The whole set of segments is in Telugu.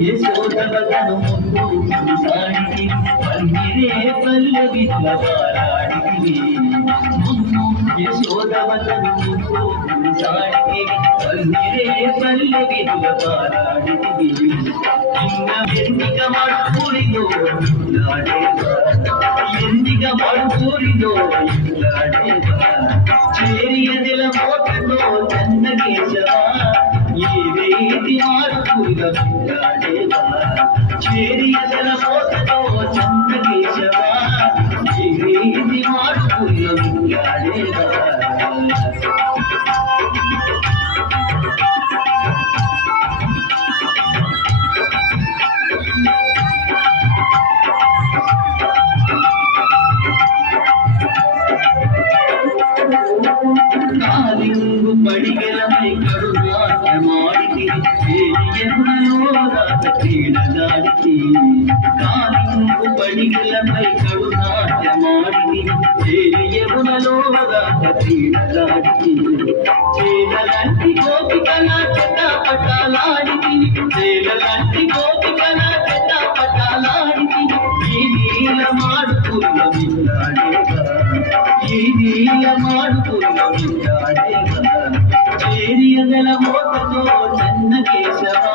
యశోదవదను ముందు సాడికి పల్లిరే పల్లవిల వారాడికి ముందు యశోదవదను ముందు సాడికి పల్లిరే పల్లవిల వారాడికి చిన్న ఎందిగ మడుపూరిలో ఇల్లాడేవా ఎందిగ మడుపూరిలో ఇల్లాడేవా చేరియదెల మోటలో చందకేశవా ఏవేది మాడుపూరిలో ఇల్లాడేవా చేరియదెల మోటలో చందకేశవా ఏవేది మాడుపూరిలో ఇల్లాడేవా ಕಾಲಿಂಗು ಪಡಿಗೆಲಮೈ ಕರುನಾಟ್ಯ ಮಾಡಿತಿ ಯಮುನೋ ರಾತ ಕ್ರೀಡಲಾಡಿತಿ ಕಾಲಿಂಗು ಪಡಿಗೆಲಮೈ ಕರುನಾಟ್ಯ ಮಾಡಿತಿ ಯಮುನೋ ರಾತ ಕ್ರೀಡಲಾಡಿತಿ చేలలాంటి గోపికల చటపటలాడితి చేలలాంటి గోపికల చటపటలాడితి ఈ నీల మాడుతున్న విల్లాడేగా ఈ నీల మాడుతున్న విల్లాడేగా చేరియదల మోతతో చన్న కేశవా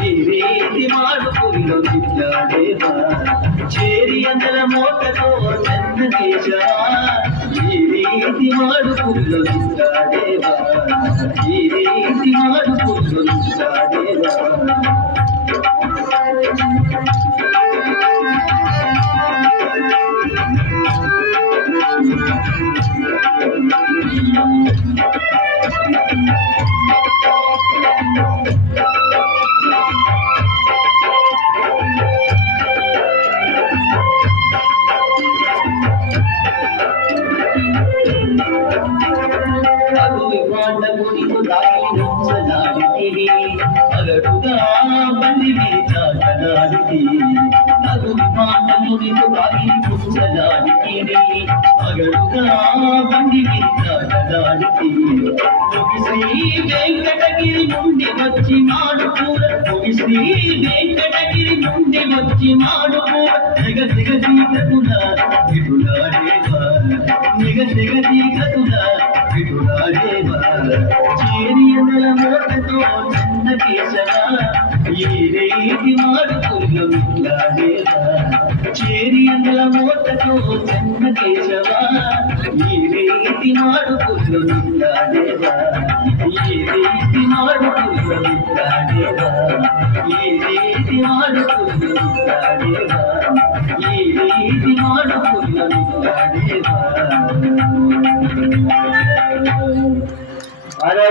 ఈ రీతి మాడుతున్న విల్లాడేగా చేరియదల మోతతో చన్న కేశవా ఈ రీతి మాడుతున్న విల్లాడేగా ఈ రీతి మాడుతున్న విల్లాడేగా అగడుగా బండి చాటలాడితి నగుడు మాటమునికు బాగి పుచ్చలాడితి అగడుగా బండి చాటలాడితి శ్రీ వెంకటగిరి నుండి వచ్చి మాడుపూర శ్రీ వెంకటగిరి నుండి వచ్చి మాడుపూర తెగ తెగ చీకతులా విడులాడేవా నిగ తెగ చీకతులా విడులాడేవా చేరియదల మోటతో చన్న కేశవా ఈ రీతి మాడుతున్న విల్లాడేవా చేరియదల మోటతో చన్న కేశవా ఈ రీతి మాడుతున్న విల్లాడేవా ఈ రీతి మాడుతున్న విల్లాడేవా ఈ రీతి మాడుతున్న విల్లాడేవా ఈ రీతి మాడుతున్న విల్లాడేవా అరే